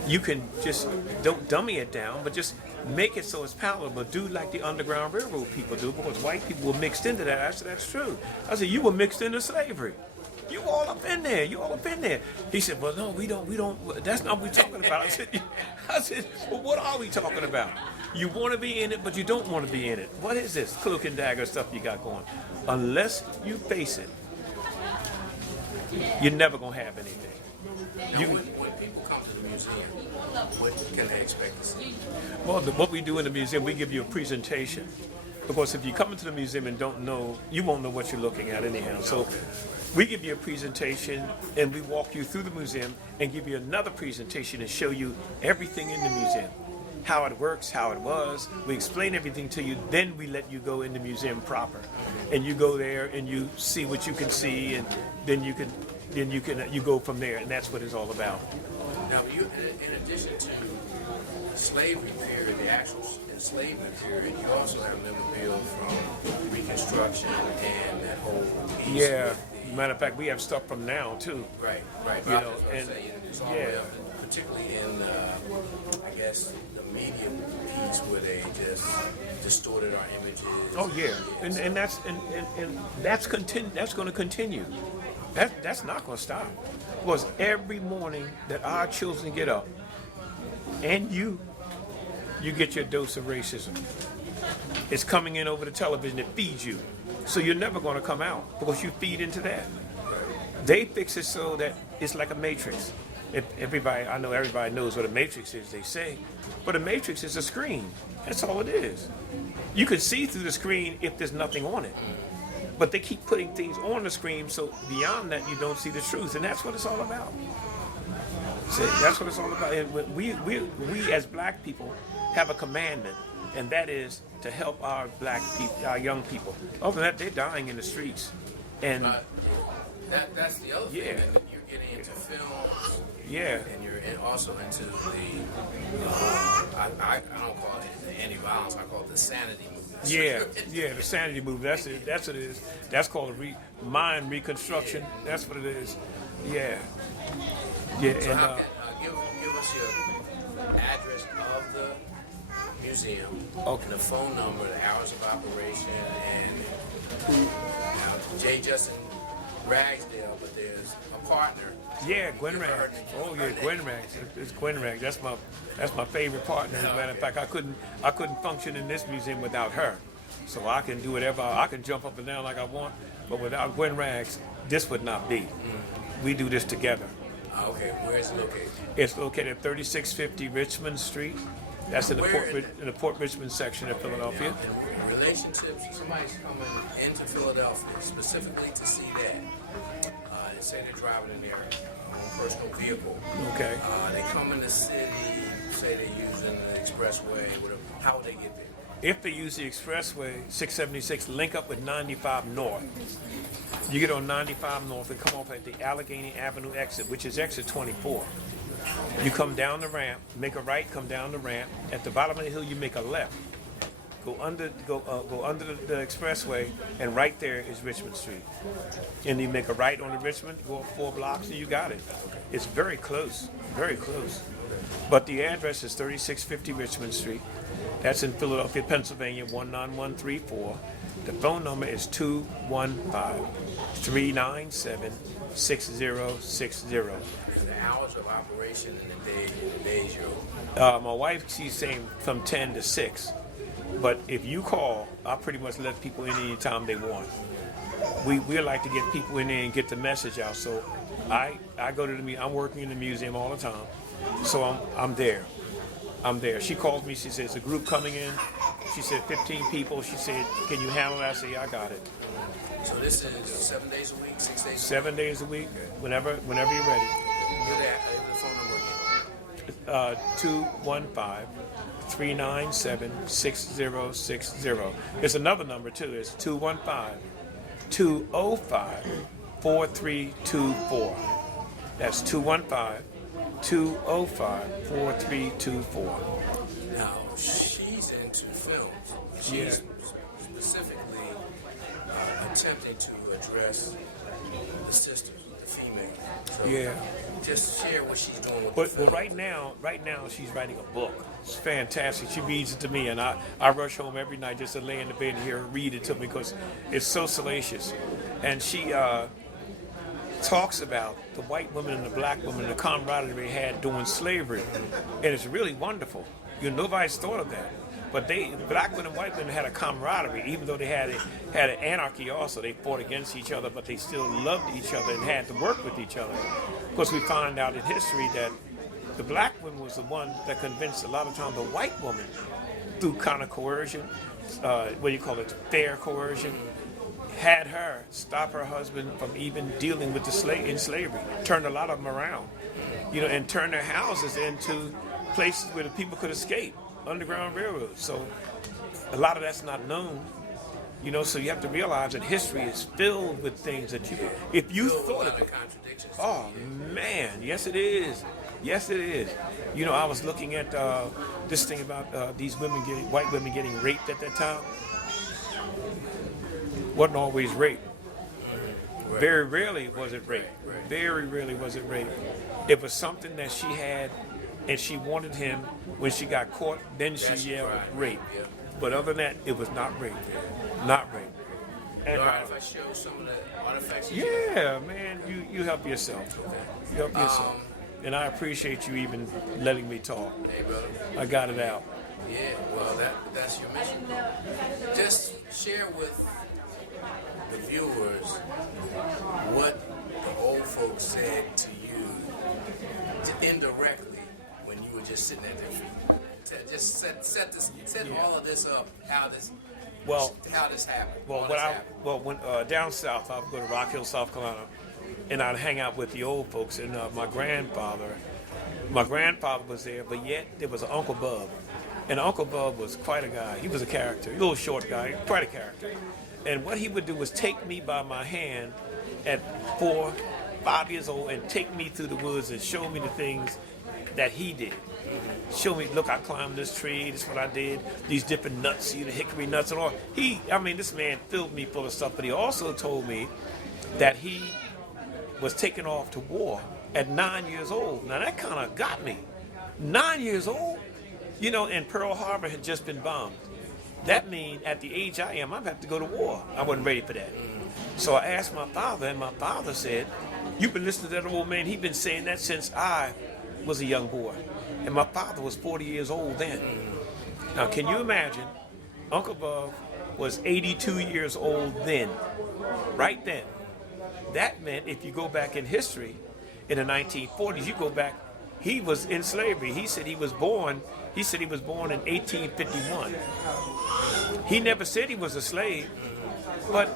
you can just don't dummy it down, but just make it so it's palatable. Do like the Underground Railroad people do, because white people were mixed into that. I said, that's true. I said, you were mixed into slavery. You all up in there. You all up in there. He said, well, no, we don't. That's not what we're talking about. I said, well, what are we talking about? You want to be in it, but you don't want to be in it. What is this cloak and dagger stuff you got going? Unless you face it, you're never going to have anything. When people come to the museum, what can they expect to see? Well, what we do in the museum, we give you a presentation. Because if you come into the museum and don't know, you won't know what you're looking at anyhow. So we give you a presentation and we walk you through the museum and give you another presentation and show you everything in the museum. How it works, how it was. We explain everything to you, then we let you go in the museum proper. And you go there and you see what you can see, and then you go from there, and that's what it's all about. Now, in addition to slavery period, the actual enslavement period, you also have memorabilia from Reconstruction and that whole piece. Yeah. Matter of fact, we have stuff from now too. Right. You know, and it's all the way up, particularly in, I guess, the media piece where they just distorted our images. Oh yeah, and that's going to continue. That's not going to stop. Because every morning that our children get up, and you get your dose of racism. It's coming in over the television. It feeds you, so you're never going to come out because you feed into that. They fix it so that it's like a matrix. I know everybody knows what a matrix is, they say, but a matrix is a screen. That's all it is. You can see through the screen if there's nothing on it, but they keep putting things on the screen, so beyond that you don't see the truth, and that's what it's all about. See, that's what it's all about. And we as black people have a commandment, and that is to help our black people, our young people. Other than that, they're dying in the streets, and that's the other thing. Yeah. That you're getting into films. yeah. And you're also into the, I don't call it the anti-violence, I call it the sanity movement. Yeah, the sanity movement. That's it. That's what it is. That's called mind reconstruction. That's what it is. Yeah. So And how can, give us your address of the museum, Okay. and the phone number, the hours of operation, and now J. Justin Ragsdale, but there's a partner. yeah, Gwen Rags. Oh yeah, Gwen Rags. It's Gwen Rags. That's my favorite partner. As a matter of fact, I couldn't function in this museum without her. So I can do whatever. I can jump up and down like I want, but without Gwen Rags, this would not be. We do this together. Okay, where is it located? It's located at 3650 Richmond Street. That's in the Port Richmond section of Philadelphia. In relationships, somebody's coming into Philadelphia specifically to see that. And say they're driving in their own personal vehicle. Okay. They come in the city, say they're using the expressway, whatever. How would they get there? If they use the expressway, 676, link up with 95 North. You get on 95 North and come off at the Allegheny Avenue exit, which is exit 24. You come down the ramp, make a right, come down the ramp. At the bottom of the hill, you make a left. Go under the expressway, and right there is Richmond Street. And you make a right on the Richmond, go up 4 blocks, and you got it. It's very close, very close. But the address is 3650 Richmond Street. That's in Philadelphia, Pennsylvania, 19134. The phone number is 215-397-6060. The hours of operation and the days you're My wife, she's saying from 10 to 6. But if you call, I pretty much let people in any time they want. We like to get people in there and get the message out. So I go to I'm working in the museum all the time. So I'm there. I'm there. She calls me. She says, a group coming in. She said 15 people. She said, can you handle it? I said, yeah, I got it. So this is 7 days a week, 6 days? 7 days a week, whenever you're ready. Give that the phone number again. 215-397-6060. There's another number too. It's 215-205-4324. That's 215-205-4324. Now, she's into films. She's specifically attempting to address the sisters, the female. So Yeah. just share what she's doing with the Well, film. right now she's writing a book. It's fantastic. She reads it to me, and I rush home every night just to lay in the bed and hear her read it to me because it's so salacious. And she talks about the white women and the black women, the camaraderie they had during slavery, and it's really wonderful. Nobody's thought of that. But black women and white women had a camaraderie, even though they had an anarchy also. They fought against each other, but they still loved each other and had to work with each other. Of course, we find out in history that the black woman was the one that convinced a lot of times the white woman through kind of coercion, fair coercion, had her stop her husband from even dealing with in slavery, turned a lot of them around, and turned their houses into places where the people could escape. Underground railroads. So a lot of that's not known, so you have to realize that history is filled with things that if you thought of it, contradictions. oh man, yes it is. Yes it is. I was looking at this thing about these white women getting raped at that time. Wasn't always rape. Right. Very rarely was it rape. Right. Very rarely was it rape. It was something that she had and she wanted him. When she got caught, then she yelled rape. Yeah. But other than that, it was not rape. Not rape. And, All right, if I show some of the artifacts. yeah, man, you help yourself. You help yourself. And I appreciate you even letting me talk. Hey, brother. I got it out. Yeah, well, that's your mission. Just share with the viewers what the old folks said to you indirectly when you were just sitting at their feet. Just set all of this up. How this happened. Well, when down south, I would go to Rock Hill, South Carolina, and I'd hang out with the old folks. And my grandfather was there, but yet there was an Uncle Bub, and Uncle Bub was quite a guy. He was a character, a little short guy, quite a character. And what he would do was take me by my hand at 4, 5 years old and take me through the woods and show me the things that he did. Show me, look, I climbed this tree, this is what I did, these different nuts, the hickory nuts and all. This man filled me full of stuff, but he also told me that he was taken off to war at 9 years old. Now that kind of got me. 9 years old? And Pearl Harbor had just been bombed. That means at the age I am, I'd have to go to war. I wasn't ready for that. So I asked my father, and my father said, you've been listening to that old man, he's been saying that since I was a young boy. And my father was 40 years old then. Now, can you imagine? Uncle Bub was 82 years old then, right then. That meant if you go back in history, in the 1940s, you go back, he was in slavery. He said he was born in 1851. He never said he was a slave, but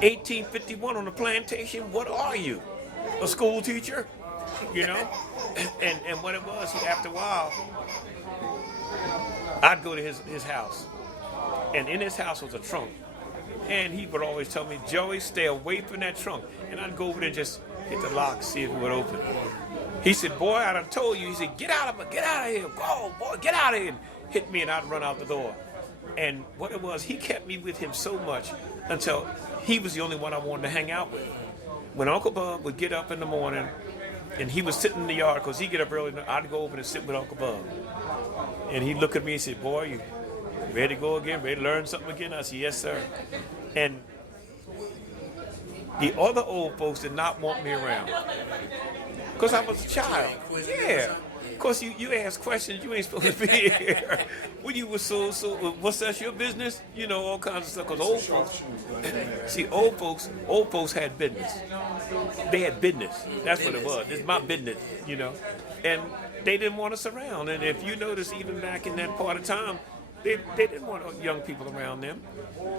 1851 on the plantation, what are you? A school teacher? And what it was, after a while, I'd go to his house, and in his house was a trunk, and he would always tell me, Joey, stay away from that trunk, and I'd go over there and just hit the lock, see if it would open. He said, boy, I done told you. He said, get out of here, go, boy, get out of here, and hit me, and I'd run out the door. And what it was, he kept me with him so much until he was the only one I wanted to hang out with. When Uncle Bub would get up in the morning, and he was sitting in the yard, because he'd get up early, I'd go over and sit with Uncle Bub. And he'd look at me and say, boy, you ready to go again? Ready to learn something again? I said, yes, sir. And the other old folks did not want me around, because I was a child. Yeah. Of course, you ask questions, you ain't supposed to be here. When you were so, what's that, your business? All kinds of stuff. Because old folks, see, old folks had business. They had business. That's what it was. This is my business, And they didn't want us around. And if you notice, even back in that part of time, they didn't want young people around them.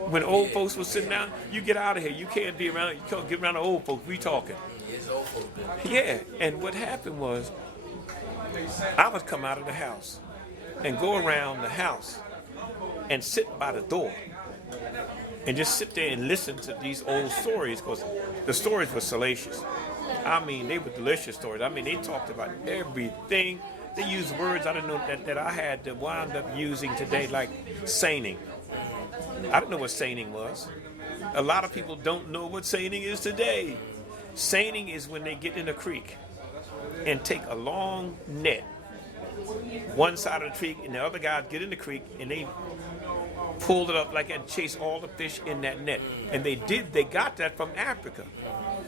When old folks were sitting down, you get out of here. You can't be around. You can't get around the old folks. We talking. It's old folk. Yeah. And what happened was, I would come out of the house and go around the house and sit by the door and just sit there and listen to these old stories, because the stories were salacious. I mean, they were delicious stories. I mean, they talked about everything. They used words I didn't know that I had to wind up using today, like seining. I didn't know what seining was. A lot of people don't know what seining is today. Seining is when they get in a creek and take a long net, one side of the creek, and the other guys get in the creek and they pulled it up like that and chase all the fish in that net. And they got that from Africa,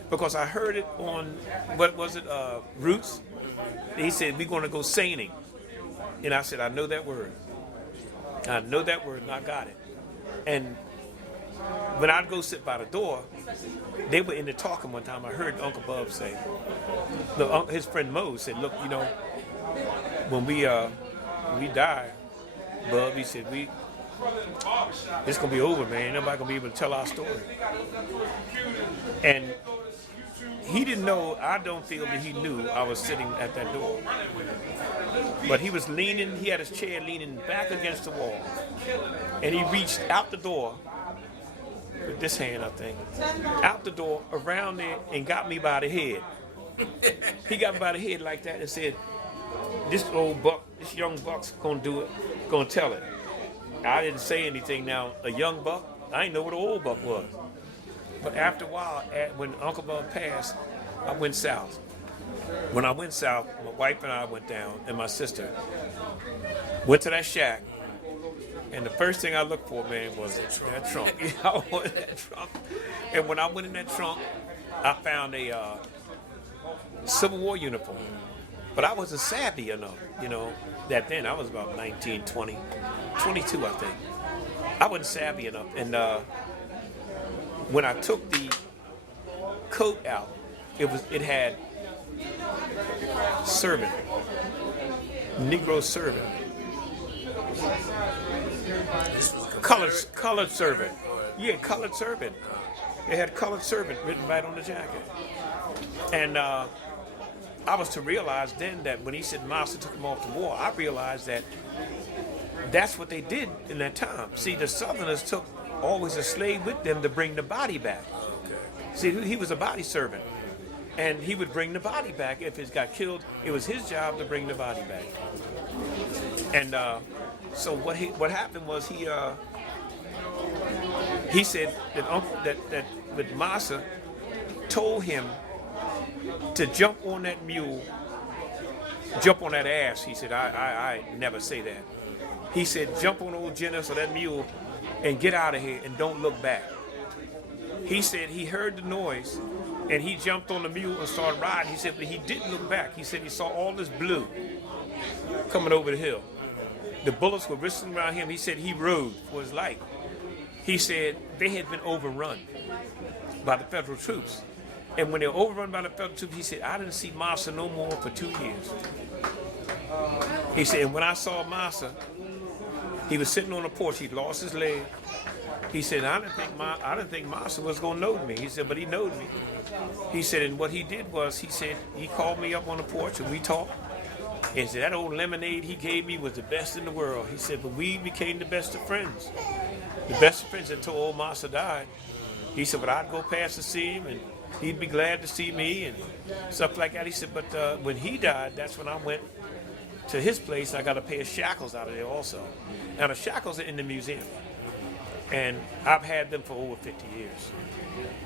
because I heard it on, what was it, Roots. He said, we're going to go seining. And I said, I know that word. I know that word, and I got it. And when I'd go sit by the door, they were in there talking one time. I heard Uncle Bub say, his friend Mo said, look, you know, when we die, Bub, he said, it's going to be over, man. Nobody going to be able to tell our story. And he didn't know, I don't feel that he knew I was sitting at that door. But he was leaning, he had his chair leaning back against the wall. And he reached out the door, with this hand, I think, out the door, around there, and got me by the head. He got me by the head like that and said, this old buck, this young buck's gonna do it, gonna tell it. I didn't say anything. Now, a young buck, I didn't know what an old buck was. But after a while, when Uncle Bub passed, I went south. When I went south, my wife and I went down, and my sister went to that shack. And the first thing I looked for, man, was that trunk. I wanted that trunk. And when I went in that trunk, I found a Civil War uniform. But I wasn't savvy enough, you know, that then. I was about 19, 20, 22, I think. I wasn't savvy enough. And when I took the coat out, it had servant, Negro servant, colored servant. Yeah, colored servant. It had colored servant written right on the jacket. And I was to realize then that when he said Master took him off to war, I realized that that's what they did in that time. See, the Southerners took always a slave with them to bring the body back. See, he was a body servant, and he would bring the body back. If it got killed, it was his job to bring the body back. And so what happened was he said that with Massa told him to jump on that mule, jump on that ass. He said, I never say that. He said, jump on old Janice or that mule and get out of here and don't look back. He said he heard the noise and he jumped on the mule and started riding. He said, but he didn't look back. He said he saw all this blue coming over the hill. The bullets were whistling around him. He said he rode for his life. He said they had been overrun by the federal troops. And when they were overrun by the federal troops, he said, I didn't see Massa no more for 2 years. He said, and when I saw Massa, he was sitting on the porch. He'd lost his leg. He said, I didn't think Massa was going to know me. He said, but he knowed me. He said, and what he did was, he said, he called me up on the porch and we talked. And he said, that old lemonade he gave me was the best in the world. He said, but we became the best of friends. The best of friends until old Massa died. He said, but I'd go past to see him and he'd be glad to see me and stuff like that. He said, but when he died, that's when I went to his place. I got a pair of shackles out of there also. Now the shackles are in the museum. And I've had them for over 50 years.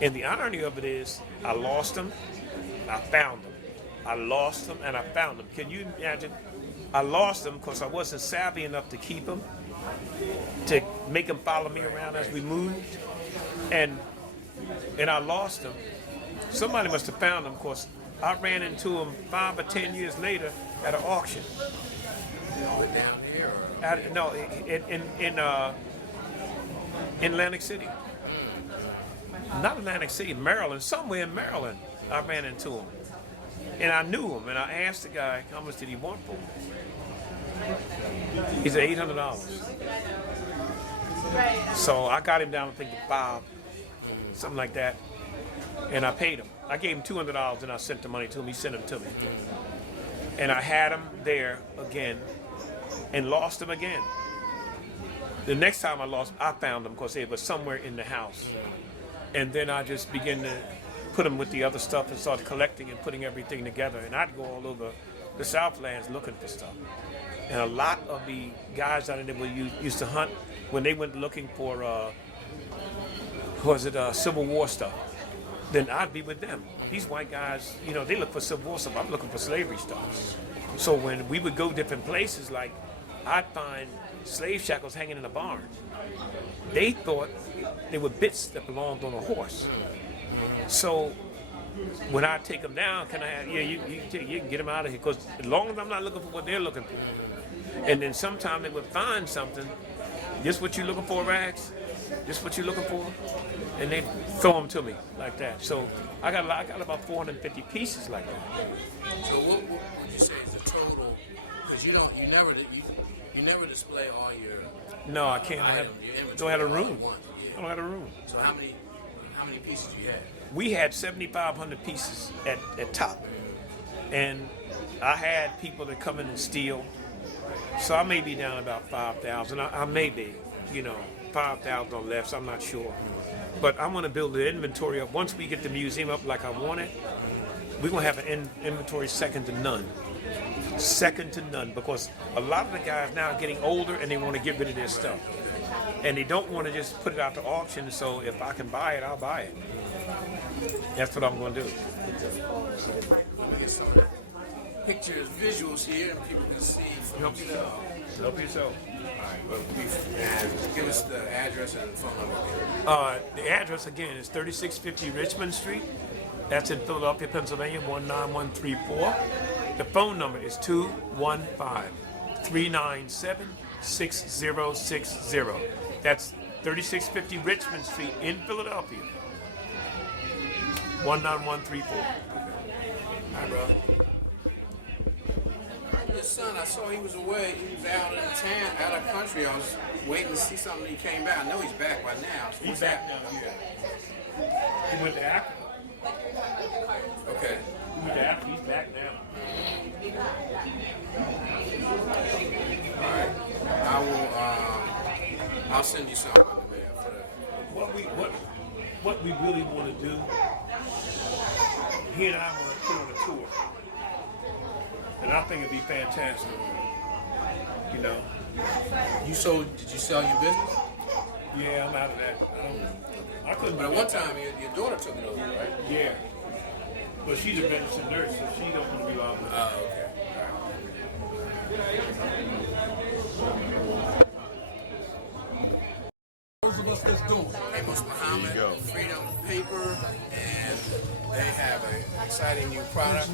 And the irony of it is, I lost them, I found them. I lost them and I found them. Can you imagine? I lost them because I wasn't savvy enough to keep them, to make them follow me around as we moved. And I lost them. Somebody must have found them because I ran into them 5 or 10 years later at an auction. No, in Atlantic City. Not Atlantic City, Maryland. Somewhere in Maryland, I ran into them. And I knew him, and I asked the guy, how much did he want for them? He said $800. So I got him down, I think, to $5, something like that. And I paid him. I gave him $200 and I sent the money to him. He sent them to me. And I had him there again and lost him again. The next time I lost him, I found him because they was somewhere in the house. And then I just began to put them with the other stuff and started collecting and putting everything together. And I'd go all over the Southlands looking for stuff. And a lot of the guys out there used to hunt when they went looking for, Civil War stuff. Then I'd be with them. These white guys, you know, they look for Civil War stuff. I'm looking for slavery stuff. So when we would go different places, like I'd find slave shackles hanging in a barn. They thought they were bits that belonged on a horse. So when I take them down, can I have, you can get them out of here, because as long as I'm not looking for what they're looking for. And then sometime they would find something, this what you looking for, Rags? This what you looking for? And they throw them to me like that. So I got about 450 pieces like that. So what would you say is the total? Because you never display all your. No, I can't. I don't have a room. I don't have a room. So how many pieces do you have? We had 7,500 pieces at top, and I had people that come in and steal. So I may be down about 5,000. I may be, 5,000 on left. So I'm not sure. But I'm going to build the inventory up. Once we get the museum up like I want it, we're going to have an inventory second to none. Second to none, because a lot of the guys now are getting older and they want to get rid of their stuff. And they don't want to just put it out to auction, so if I can buy it, I'll buy it. That's what I'm going to do. Pictures, visuals here, and people can see for themselves. Help yourself. And give us the address and phone number. The address, again, is 3650 Richmond Street. That's in Philadelphia, Pennsylvania, 19134. The phone number is 215-397-6060. That's 3650 Richmond Street in Philadelphia, 19134. All right, bro. Your son, I saw he was away. He was out of town, out of country. I was waiting to see something. He came back. I know he's back by now. So He's back now, yeah. He went to Africa. Okay. He went to Africa. He's back now. All right. I will. I'll send you something on the mail for that. What we really want to do, he and I want to put on a tour, and I think it'd be fantastic. Did you sell your business? Yeah, I'm out of that. I couldn't. But at one time, your daughter took it over, right? Yeah. But she's a registered nurse, so she don't want to be out with it. Oh, okay. Those of us that's doing. Amos Muhammad, Freedom Paper, and they have an exciting new product.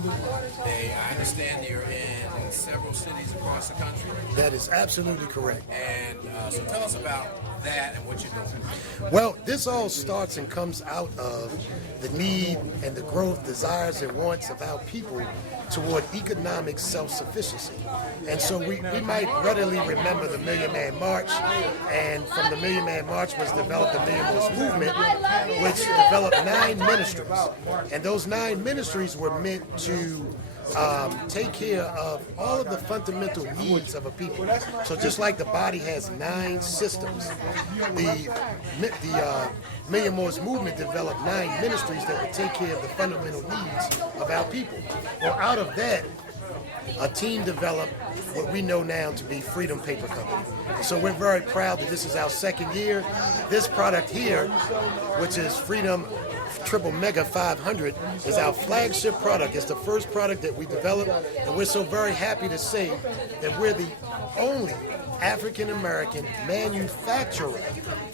I understand you're in several cities across the country. That is absolutely correct. And so tell us about that and what you're doing. Well, this all starts and comes out of the need and the growth, desires and wants of our people toward economic self-sufficiency. And so we might readily remember the Million Man March, and from the Million Man March was developed the Million Voice Movement, which developed 9 ministries. And those 9 ministries were meant to take care of all of the fundamental needs of a people. So just like the body has 9 systems, the Million Voice Movement developed 9 ministries that would take care of the fundamental needs of our people. Well, out of that, a team developed what we know now to be Freedom Paper Company. So we're very proud that this is our 2nd year. This product here, which is Freedom Triple Mega 500, is our flagship product. It's the first product that we developed, and we're so very happy to say that we're the only African-American manufacturer,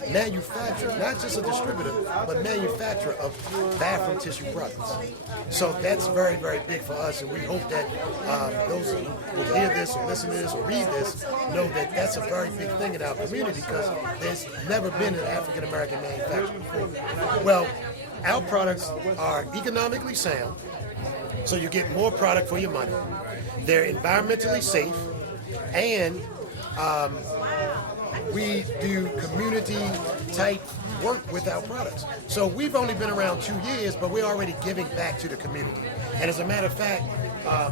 not just a distributor, but manufacturer of bathroom tissue products. So that's very, very big for us, and we hope that those who will hear this or listen to this or read this know that that's a very big thing in our community, because there's never been an African-American manufacturer before. Well, our products are economically sound. So you get more product for your money. They're environmentally safe, and we do community-type work with our products. So we've only been around 2 years, but we're already giving back to the community. And as a matter of fact,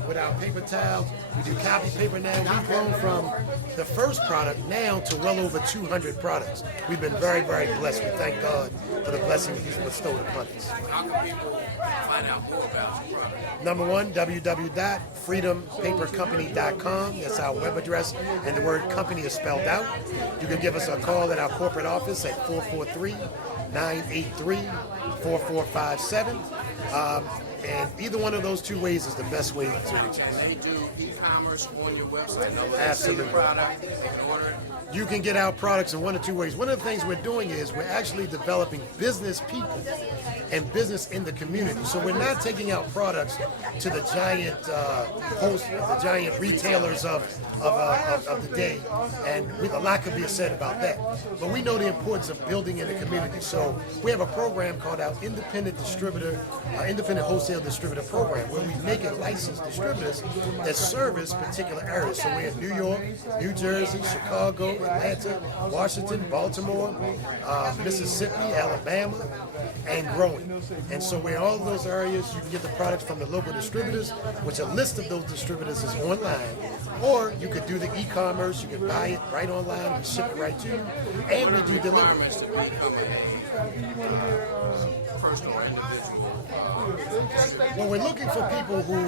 with our paper towels, we do copy paper now. We've grown from the first product now to well over 200 products. We've been very, very blessed. We thank God for the blessing He's bestowed upon us. How can people find out more about your product? Number one, www.freedompapercompany.com. That's our web address, and the word company is spelled out. You can give us a call at our corporate office at 443-983-4457. And either one of those two ways is the best way to reach us. And they do e-commerce on your website. No, Absolutely. Product, they can order it. You can get our products in one of two ways. One of the things we're doing is we're actually developing business people and business in the community. So we're not taking out products to the giant giant retailers of the day, and a lot could be said about that. But we know the importance of building in the community. So we have a program called our Independent Wholesale Distributor Program, where we make it licensed distributors that service particular areas. So we're in New York, New Jersey, Chicago, Atlanta, Washington, Baltimore, Mississippi, Alabama, and growing. And so we're in all of those areas. You can get the products from the local distributors, which a list of those distributors is online. Or you could do the e-commerce. You can buy it right online. We ship it right to you. And we do delivery. Personal individual. Well, we're looking for people who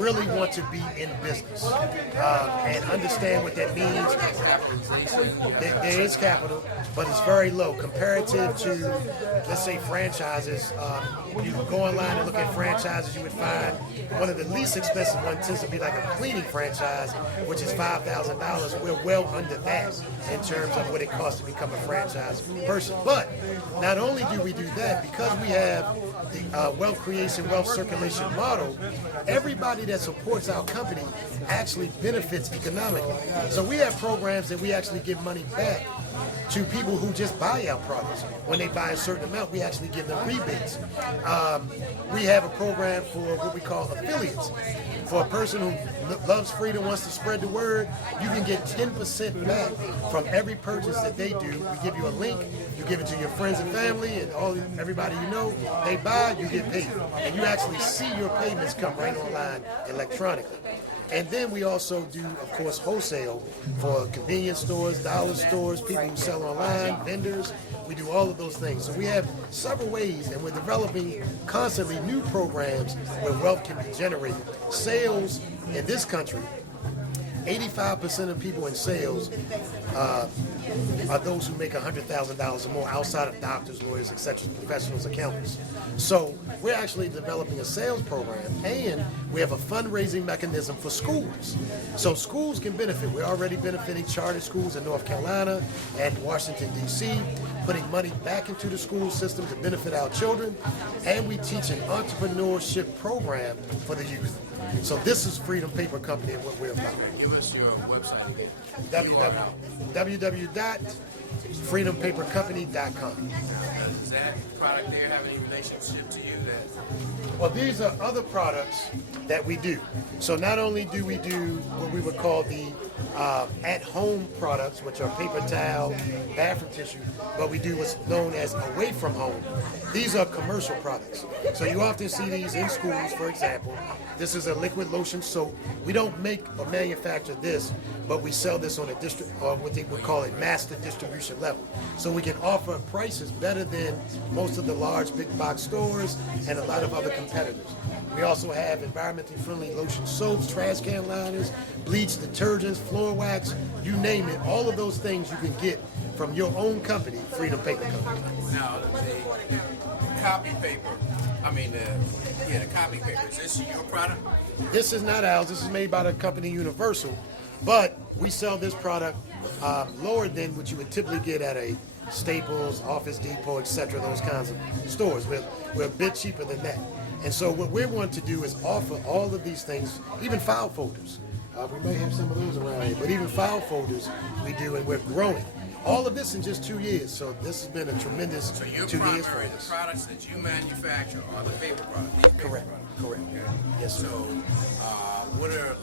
really want to be in business and understand what that means. There is capital, but it's very low comparative to, let's say, franchises. You go online and look at franchises, you would find one of the least expensive ones tends to be like a cleaning franchise, which is $5,000. We're well under that in terms of what it costs to become a franchise person. But not only do we do that, because we have the wealth creation, wealth circulation model, everybody that supports our company actually benefits economically. So we have programs that we actually give money back to people who just buy our products. When they buy a certain amount, we actually give them rebates. We have a program for what we call affiliates. For a person who loves freedom, wants to spread the word, you can get 10% back from every purchase that they do. We give you a link, you give it to your friends and family, and everybody you know, they buy, you get paid. And you actually see your payments come right online electronically. And then we also do, of course, wholesale for convenience stores, dollar stores, people who sell online, vendors. We do all of those things. So we have several ways, and we're developing constantly new programs where wealth can be generated. Sales in this country, 85% of people in sales are those who make $100,000 or more outside of doctors, lawyers, etc., professionals, accountants. So we're actually developing a sales program, and we have a fundraising mechanism for schools. So schools can benefit. We're already benefiting charter schools in North Carolina and Washington, D.C., putting money back into the school system to benefit our children, and we teach an entrepreneurship program for the youth. So this is Freedom Paper Company and what we're about. Give us your website. www.freedompapercompany.com. Does that product there have any relationship to you? Well, these are other products that we do. So not only do we do what we would call the at-home products, which are paper towel, bathroom tissue, but we do what's known as away from home. These are commercial products. So you often see these in schools, for example. This is a liquid lotion soap. We don't make or manufacture this, but we sell this on a what they would call a master distribution level. So we can offer prices better than most of the large big box stores and a lot of other competitors. We also have environmentally friendly lotion soaps, trash can liners, bleach detergents, floor wax, you name it. All of those things you can get from your own company, Freedom Paper Company. Now, the copy paper, the copy paper, is this your product? This is not ours. This is made by the company Universal, but we sell this product lower than what you would typically get at a Staples, Office Depot, etc., those kinds of stores. We're a bit cheaper than that. And so what we want to do is offer all of these things, even file folders. We may have some of those around here, but even file folders we do, and we're growing. all of this in just 2 years. So this has been a tremendous So your 2 years for primary, the us. products that you manufacture are the paper products. These paper Correct. products. Correct. Okay. Yes, sir. So, what are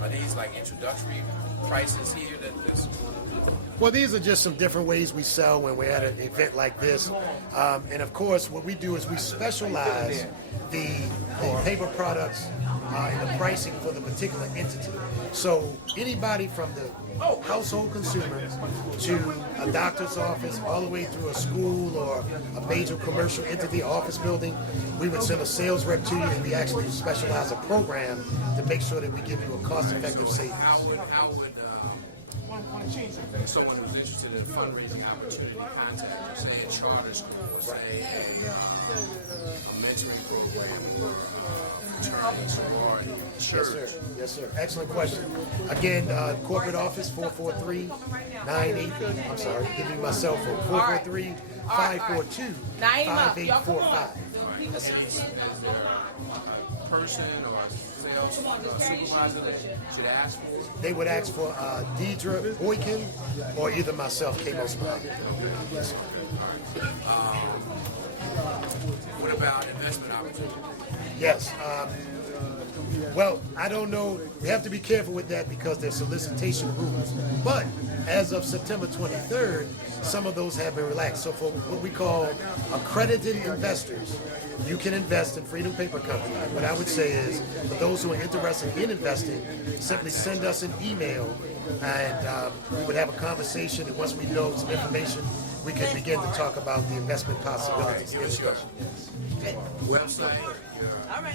are these like introductory prices here that's Well, these are just some different ways we sell when we're at an event like this. And of course, what we do is we specialize the paper products and the pricing for the particular entity. So anybody from the household consumer to a doctor's office, all the way through a school or a major commercial entity, office building, we would send a sales rep to you, and we actually specialize a program to make sure that we give you a cost-effective savings. how would someone who's interested in a fundraising opportunity contact you? Say a charter school, or say a mentoring program, fraternity, sorority, church. Yes, sir. Yes, sir. Excellent question. Again, corporate office 443-98. I'm sorry, give me my cell phone. 443-542-5845. Is there a person or a sales supervisor that should ask for? They would ask for Deidre Boykin or either myself, K. Mosman. Yes, sir. What about investment opportunities? Yes. Well, I don't know. We have to be careful with that because there's solicitation rules. But as of September 23rd, some of those have been relaxed. So for what we call accredited investors, you can invest in Freedom Paper Company. What I would say is, for those who are interested in investing, simply send us an email and we would have a conversation. And once we know some information, we can begin to talk about the investment possibilities. Give us your website, your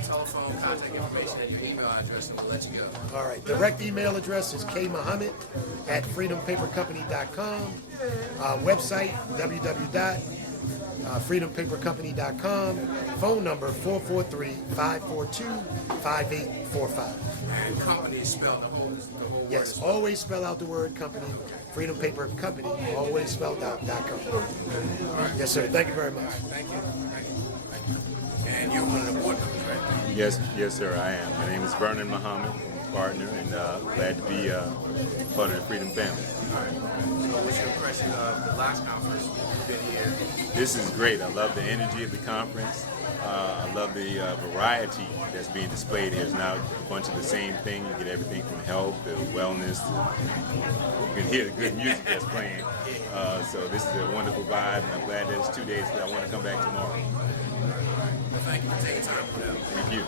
telephone, contact information, and your email address, and we'll let you go. All right. Direct email address is kmuhammad@freedompapercompany.com. Website, www.freedompapercompany.com. Phone number, 443-542-5845. And company is spelled the whole Yes, word. always spell out the word company. Freedom Paper Company, always spelled out .com. Yes, sir. Thank you very much. Thank you. Thank you. Thank you. And you're one of the board members, right? Yes, sir, I am. My name is Vernon Muhammad, partner, and glad to be part of the Freedom family. So what's your impression of the last conference? You've been here. This is great. I love the energy of the conference. I love the variety that's being displayed here. It's not a bunch of the same thing. You get everything from health to wellness. You can hear the good music that's playing. So this is a wonderful vibe, and I'm glad that it's 2 days, but I want to come back tomorrow. Well, thank you for taking time for that. Thank you.